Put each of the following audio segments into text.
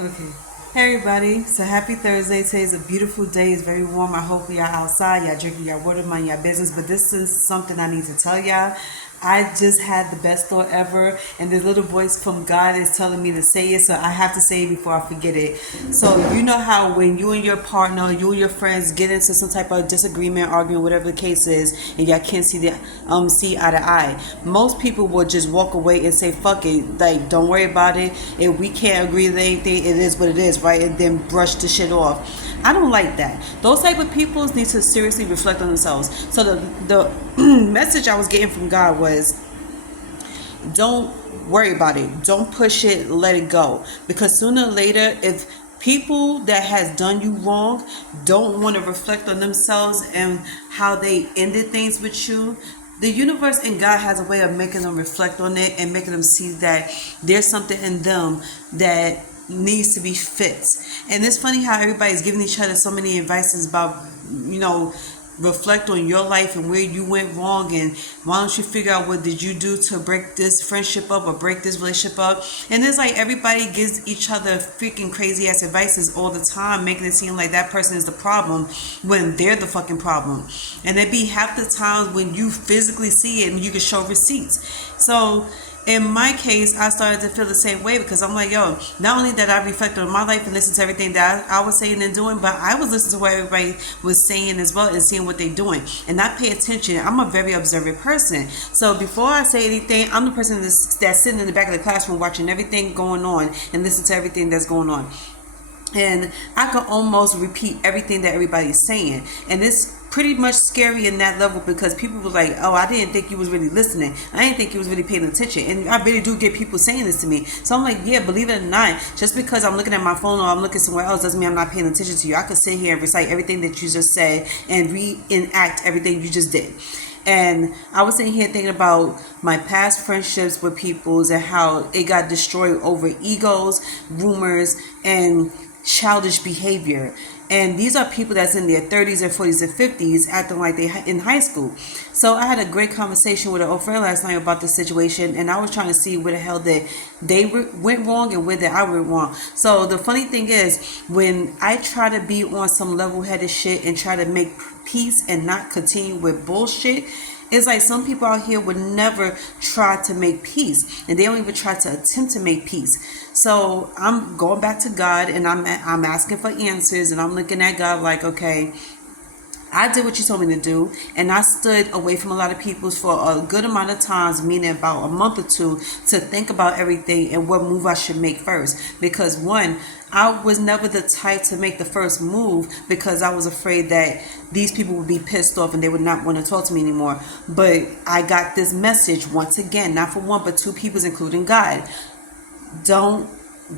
Okay. Hey everybody. So happy Thursday. Today's a beautiful day. It's very warm. I hope y'all outside. Y'all drinking y'all water, mind y'all business. But this is something I need to tell y'all. I just had the best thought ever, and this little voice from God is telling me to say it, so I have to say it before I forget it. So you know how when you and your partner, you and your friends get into some type of disagreement, argument, whatever the case is, and y'all can't see eye to eye. Most people will just walk away and say fuck it, like don't worry about it. If we can't agree with anything, it is what it is, right? And then brush the shit off. I don't like that. Those type of people need to seriously reflect on themselves. So the message I was getting from God was, don't worry about it. Don't push it. Let it go. Because sooner or later, if people that has done you wrong don't want to reflect on themselves and how they ended things with you, the universe and God has a way of making them reflect on it and making them see that there's something in them that needs to be fixed. And it's funny how everybody's giving each other so many advices about, you know, reflect on your life and where you went wrong, and why don't you figure out what did you do to break this friendship up or break this relationship up. And it's like everybody gives each other freaking crazy ass advices all the time, making it seem like that person is the problem when they're the fucking problem. And it be half the times when you physically see it and you can show receipts. So in my case, I started to feel the same way, because I'm like, yo, not only that I reflected on my life and listened to everything that I was saying and doing, but I was listening to what everybody was saying as well and seeing what they're doing. And I pay attention. I'm a very observant person. So before I say anything, I'm the person that's sitting in the back of the classroom watching everything going on and listening to everything that's going on. And I can almost repeat everything that everybody's saying. And it's pretty much scary in that level, because people were like, oh, I didn't think you was really listening. I didn't think you was really paying attention. And I really do get people saying this to me. So I'm like, yeah, believe it or not, just because I'm looking at my phone or I'm looking somewhere else doesn't mean I'm not paying attention to you. I could sit here and recite everything that you just said and reenact everything you just did. And I was sitting here thinking about my past friendships with peoples and how it got destroyed over egos, rumors, and childish behavior. And these are people that's in their 30s or 40s or 50s acting like they in high school. So I had a great conversation with an old friend last night about the situation, and I was trying to see where the hell that they went wrong and where that I went wrong. So the funny thing is, when I try to be on some level-headed shit and try to make peace and not continue with bullshit, it's like some people out here would never try to make peace, and they don't even try to attempt to make peace. So I'm going back to God, and I'm asking for answers, and I'm looking at God like, okay, I did what you told me to do, and I stood away from a lot of people for a good amount of times, meaning about a month or two, to think about everything and what move I should make first. Because one, I was never the type to make the first move, because I was afraid that these people would be pissed off and they would not want to talk to me anymore. But I got this message once again, not for one but two people, including God. Don't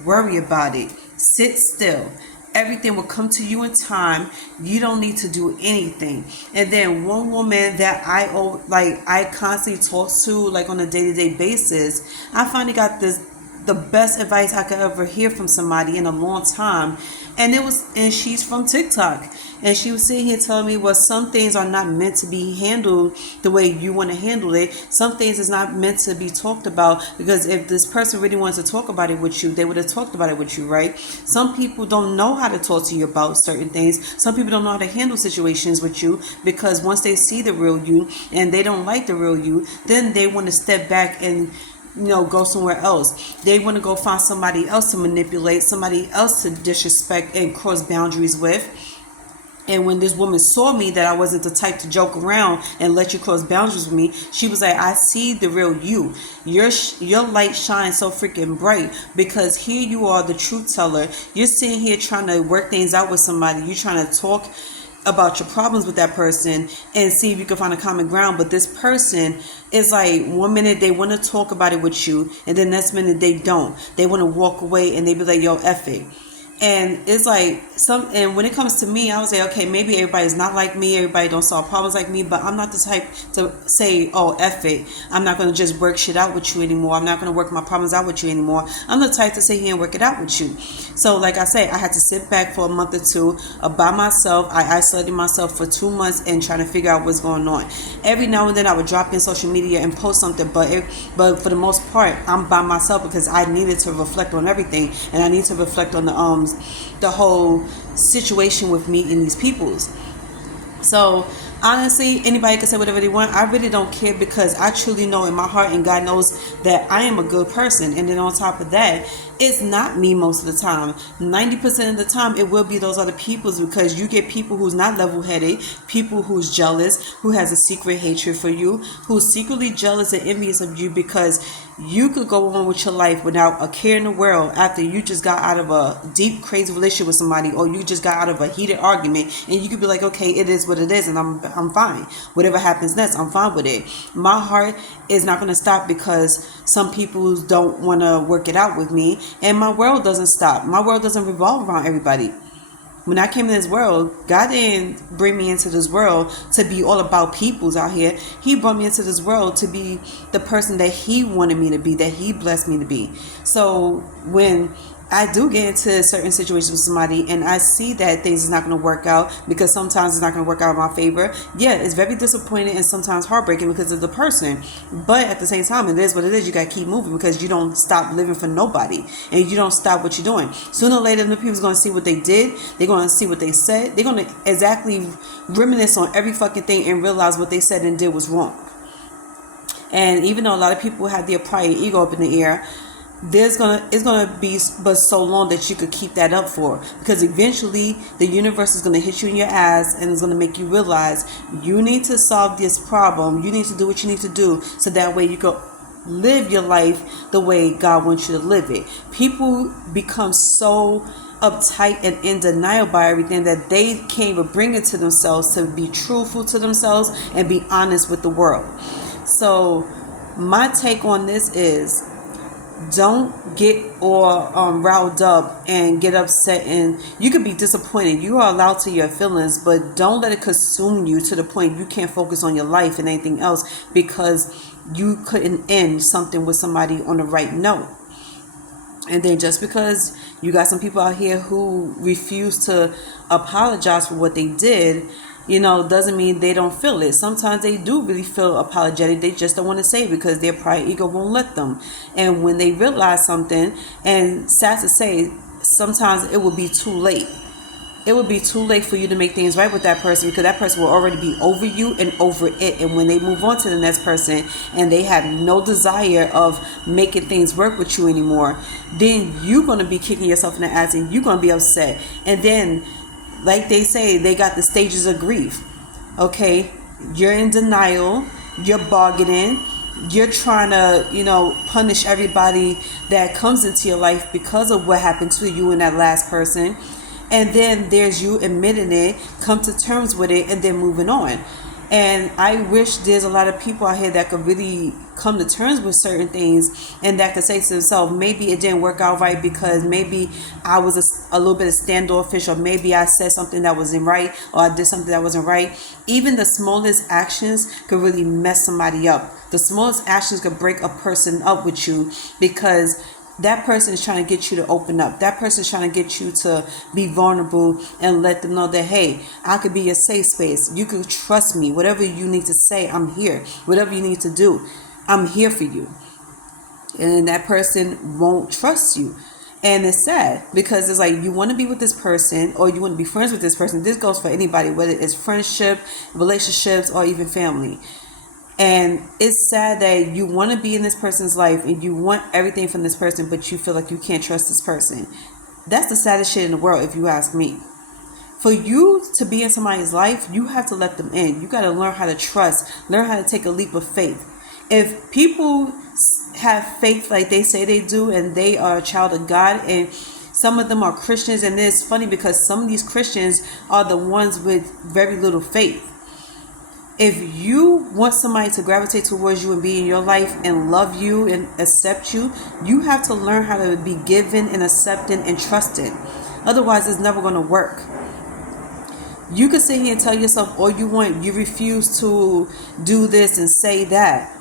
worry about it. Sit still. Everything will come to you in time. You don't need to do anything. And then one woman that I constantly talk to, like on a day-to-day basis, I finally got the best advice I could ever hear from somebody in a long time. And she's from TikTok. And she was sitting here telling me, well, some things are not meant to be handled the way you want to handle it. Some things is not meant to be talked about, because if this person really wants to talk about it with you, they would have talked about it with you, right? Some people don't know how to talk to you about certain things. Some people don't know how to handle situations with you, because once they see the real you and they don't like the real you, then they want to step back and go somewhere else. They want to go find somebody else to manipulate, somebody else to disrespect and cross boundaries with. And when this woman saw me, that I wasn't the type to joke around and let you cross boundaries with me, she was like, I see the real you. Your light shines so freaking bright, because here you are, the truth teller. You're sitting here trying to work things out with somebody. You're trying to talk about your problems with that person and see if you can find a common ground. But this person is like, one minute they want to talk about it with you, and the next minute they don't. They want to walk away and they be like, yo, F it. And it's like and when it comes to me, I would say, okay, maybe everybody's not like me, everybody don't solve problems like me, but I'm not the type to say, oh, F it, I'm not going to just work shit out with you anymore, I'm not going to work my problems out with you anymore. I'm the type to sit here and work it out with you. So like I say, I had to sit back for a month or two by myself. I isolated myself for 2 months and trying to figure out what's going on. Every now and then I would drop in social media and post something, but for the most part, I'm by myself because I needed to reflect on everything, and I need to reflect on the whole situation with meeting these peoples. So honestly, anybody can say whatever they want. I really don't care, because I truly know in my heart, and God knows, that I am a good person. And then on top of that, it's not me most of the time. 90% of the time, it will be those other peoples, because you get people who's not level-headed, people who's jealous, who has a secret hatred for you, who's secretly jealous and envious of you because you could go on with your life without a care in the world after you just got out of a deep, crazy relationship with somebody, or you just got out of a heated argument, and you could be like, okay, it is what it is, and I'm fine. Whatever happens next, I'm fine with it. My heart is not going to stop because some people don't want to work it out with me, and my world doesn't stop. My world doesn't revolve around everybody. When I came in this world, God didn't bring me into this world to be all about peoples out here. He brought me into this world to be the person that He wanted me to be, that He blessed me to be. So when I do get into certain situations with somebody and I see that things is not going to work out, because sometimes it's not going to work out in my favor, yeah, it's very disappointing and sometimes heartbreaking because of the person. But at the same time, it is what it is. You got to keep moving, because you don't stop living for nobody, and you don't stop what you're doing. Sooner or later, the people's going to see what they did. They're going to see what they said. They're going to exactly reminisce on every fucking thing and realize what they said and did was wrong. And even though a lot of people have their pride ego up in the air, it's gonna be but so long that you could keep that up for, because eventually the universe is gonna hit you in your ass and it's gonna make you realize you need to solve this problem. You need to do what you need to do, so that way you can live your life the way God wants you to live it. People become so uptight and in denial by everything that they can't even bring it to themselves to be truthful to themselves and be honest with the world. So my take on this is, don't get all riled up and get upset, and you could be disappointed. You are allowed to your feelings, but don't let it consume you to the point you can't focus on your life and anything else because you couldn't end something with somebody on the right note. And then just because you got some people out here who refuse to apologize for what they did, doesn't mean they don't feel it. Sometimes they do really feel apologetic. They just don't want to say it because their pride ego won't let them. And when they realize something, and sad to say, sometimes it will be too late. It will be too late for you to make things right with that person, because that person will already be over you and over it. And when they move on to the next person and they have no desire of making things work with you anymore, then you're going to be kicking yourself in the ass and you're going to be upset. And then, like they say, they got the stages of grief. Okay, you're in denial, you're bargaining, you're trying to, punish everybody that comes into your life because of what happened to you and that last person. And then there's you admitting it, come to terms with it, and then moving on. And I wish there's a lot of people out here that could really come to terms with certain things, and that could say to themselves, maybe it didn't work out right because maybe I was a little bit of standoffish, or maybe I said something that wasn't right, or I did something that wasn't right. Even the smallest actions could really mess somebody up. The smallest actions could break a person up with you, because that person is trying to get you to open up. That person is trying to get you to be vulnerable and let them know that, hey, I could be your safe space. You can trust me. Whatever you need to say, I'm here. Whatever you need to do, I'm here for you. And that person won't trust you. And it's sad, because it's like you want to be with this person, or you want to be friends with this person. This goes for anybody, whether it's friendship, relationships, or even family. And it's sad that you want to be in this person's life and you want everything from this person, but you feel like you can't trust this person. That's the saddest shit in the world, if you ask me. For you to be in somebody's life, you have to let them in. You got to learn how to trust, learn how to take a leap of faith. If people have faith like they say they do, and they are a child of God, and some of them are Christians, and it's funny because some of these Christians are the ones with very little faith. If you want somebody to gravitate towards you and be in your life and love you and accept you, you have to learn how to be given and accepted and trusted. Otherwise, it's never going to work. You can sit here and tell yourself all you want. You refuse to do this and say that.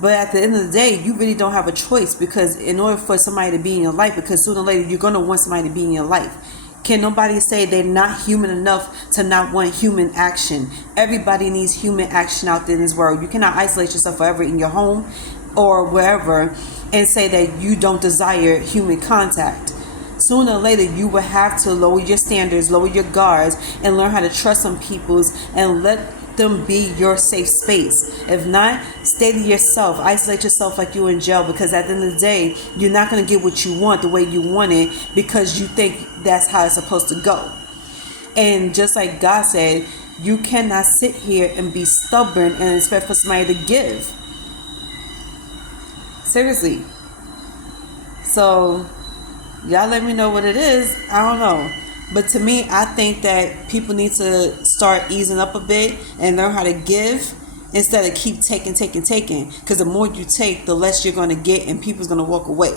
But at the end of the day, you really don't have a choice, because in order for somebody to be in your life, because sooner or later you're going to want somebody to be in your life. Can nobody say they're not human enough to not want human action? Everybody needs human action out there in this world. You cannot isolate yourself forever in your home or wherever and say that you don't desire human contact. Sooner or later, you will have to lower your standards, lower your guards, and learn how to trust some peoples and let them be your safe space. If not, stay to yourself, isolate yourself like you're in jail, because at the end of the day, you're not going to get what you want the way you want it, because you think that's how it's supposed to go. And just like God said, you cannot sit here and be stubborn and expect for somebody to give. Seriously. So y'all let me know what it is. I don't know. But to me, I think that people need to start easing up a bit and learn how to give instead of keep taking. Because the more you take, the less you're going to get, and people's going to walk away.